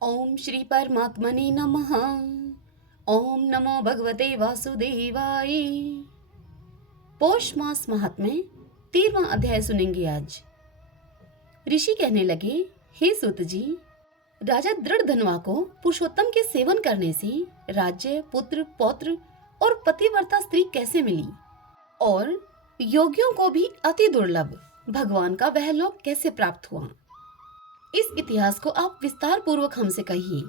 ओम श्री परमात्मने नमः। ओम नमो भगवते वासुदेवाय। पौष मास महात्म्य 13वां अध्याय सुनेंगे आज। ऋषि कहने लगे, हे सूत जी, राजा दृढ़धनवा को पुरुषोत्तम के सेवन करने से राज्य, पुत्र, पौत्र और पतिव्रता स्त्री कैसे मिली, और योगियों को भी अति दुर्लभ भगवान का वह लोक कैसे प्राप्त हुआ। इस इतिहास को आप विस्तार पूर्वक हमसे कहिए।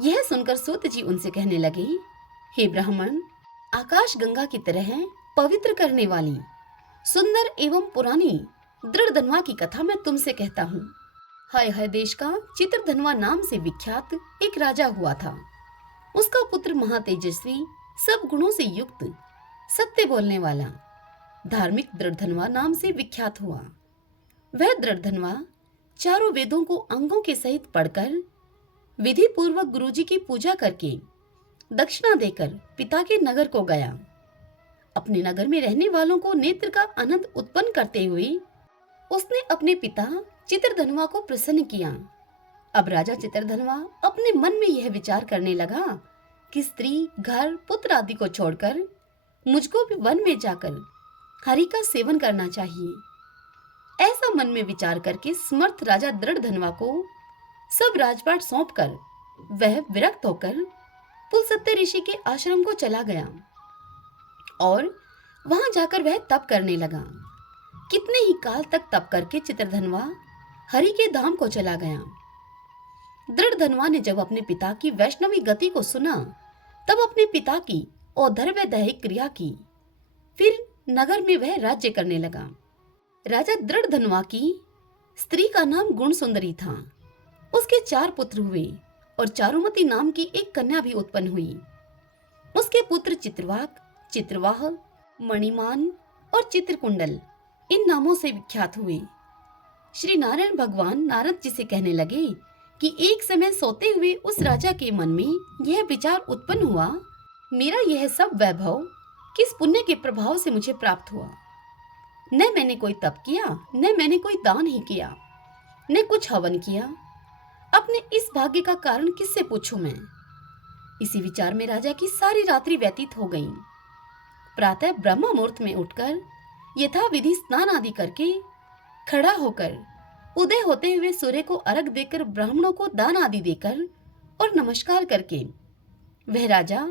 यह सुनकर सूत जी उनसे कहने लगे, हे ब्राह्मण, आकाश गंगा की तरह पवित्र करने वाली सुंदर एवं पुरानी दृढ़धनवा की कथा मैं तुमसे कहता हूँ। हाय हाय देश का चित्रधनवा नाम से विख्यात एक राजा हुआ था। उसका पुत्र महातेजस्वी, सब गुणों से युक्त, सत्य बोलने वाला, धार्मिक दृढ़धनवा नाम से विख्यात हुआ। वह दृढ़धनवा चारों वेदों को अंगों के सहित पढ़कर, विधि पूर्वक गुरुजी की पूजा करके, दक्षिणा देकर पिता के नगर को गया। अपने नगर में रहने वालों को नेत्र का आनंद उत्पन्न करते हुए उसने अपने पिता चित्रधनवा को प्रसन्न किया। अब राजा चित्रधनवा अपने मन में यह विचार करने लगा कि स्त्री, घर, पुत्र आदि को छोड़कर मुझको भी वन में जाकर हरि का सेवन करना चाहिए। ऐसा मन में विचार करके समर्थ राजा दृढ़धनवा को सब राजपाट सौंपकर वह विरक्त होकर पुलस्त्य ऋषि के आश्रम को चला गया और वहां जाकर वह तप करने लगा। कितने ही काल तक तप करके चित्रधनवा हरि के धाम को चला गया। दृढ़धनवा ने जब अपने पिता की वैष्णवी गति को सुना, तब अपने पिता की और्ध्व दैहिक क्रिया की। फिर नगर में वह राज्य करने लगा। राजा दृढ़धनवा की स्त्री का नाम गुण सुंदरी था। उसके 4 पुत्र हुए और चारुमती नाम की एक कन्या भी उत्पन्न हुई। उसके पुत्र चित्रवाक, चित्रवाह, मणिमान और चित्रकुंडल इन नामों से विख्यात हुए। श्री नारायण भगवान नारद जी से कहने लगे कि एक समय सोते हुए उस राजा के मन में यह विचार उत्पन्न हुआ, मेरा यह सब वैभव किस पुण्य के प्रभाव से मुझे प्राप्त हुआ। न मैंने कोई तप किया, न मैंने कोई दान ही किया, न कुछ हवन किया। अपने इस भाग्य का कारण किससे पूछूं मैं। इसी विचार में राजा की सारी रात्रि व्यतीत हो गई। प्रातः ब्रह्म मुहूर्त में उठकर यथाविधि स्नान आदि करके खड़ा होकर उदय होते हुए सूर्य को अर्घ देकर, ब्राह्मणों को दान आदि देकर और नमस्कार करके वह राजा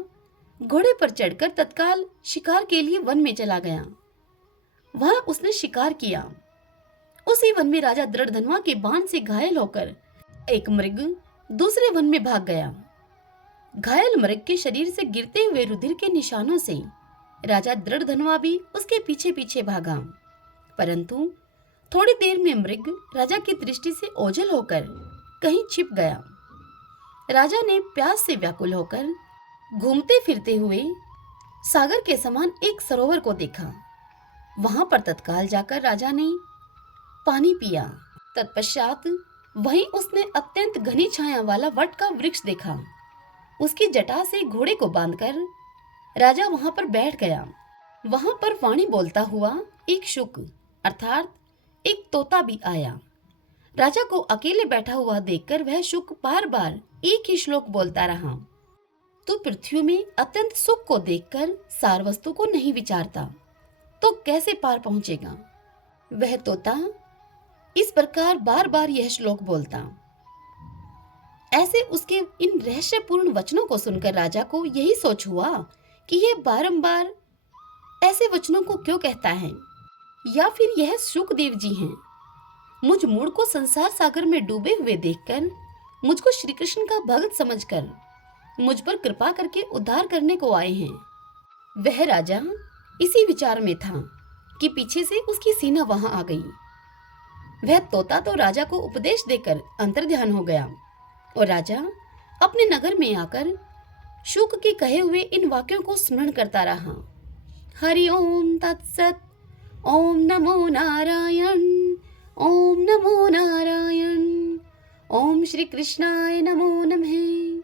घोड़े पर चढ़कर तत्काल शिकार के लिए वन में चला गया। वहां उसने शिकार किया। उसी वन में राजा दृढ़धनवा के बाण से घायल होकर एक मृग दूसरे वन में भाग गया। घायल मृग के शरीर से गिरते हुए रुधिर के निशानों से राजा दृढ़धनवा भी उसके पीछे पीछे भागा, परंतु थोड़ी देर में मृग राजा की दृष्टि से ओझल होकर कहीं छिप गया। राजा ने प्यास से व्याकुल होकर घूमते फिरते हुए सागर के समान एक सरोवर को देखा। वहां पर तत्काल जाकर राजा ने पानी पिया। तत्पश्चात वहीं उसने अत्यंत घनी छाया वाला वट का वृक्ष देखा। उसकी जटा से घोड़े को बांधकर राजा वहां पर बैठ गया। वहां पर वाणी बोलता हुआ एक शुक अर्थात एक तोता भी आया। राजा को अकेले बैठा हुआ देखकर वह शुक बार बार एक ही श्लोक बोलता रहा, तू पृथ्वी में अत्यंत सुख को देखकर सार वस्तु को नहीं विचारता तो कैसे पार पहुंचेगा। वह तोता इस प्रकार बार बार यह श्लोक बोलता। ऐसे उसके इन रहस्यपूर्ण वचनों को सुनकर राजा को यही सोच हुआ कि यह बारंबार ऐसे वचनों को क्यों कहता है, या फिर यह शुकदेव जी हैं। मुझ मूढ़ को संसार सागर में डूबे हुए देखकर मुझको श्री कृष्ण का भक्त समझकर मुझ पर कृपा करके उद्धार करने को आए हैं। वह राजा इसी विचार में था कि पीछे से उसकी सेना वहां आ गई। वह तोता तो राजा को उपदेश देकर अंतर्ध्यान हो गया और राजा अपने नगर में आकर शुक के कहे हुए इन वाक्यों को स्मरण करता रहा। हरि ओम तत्सत। ओम नमो नारायण। ओम नमो नारायण। ओम श्री कृष्णाय नमो नमः।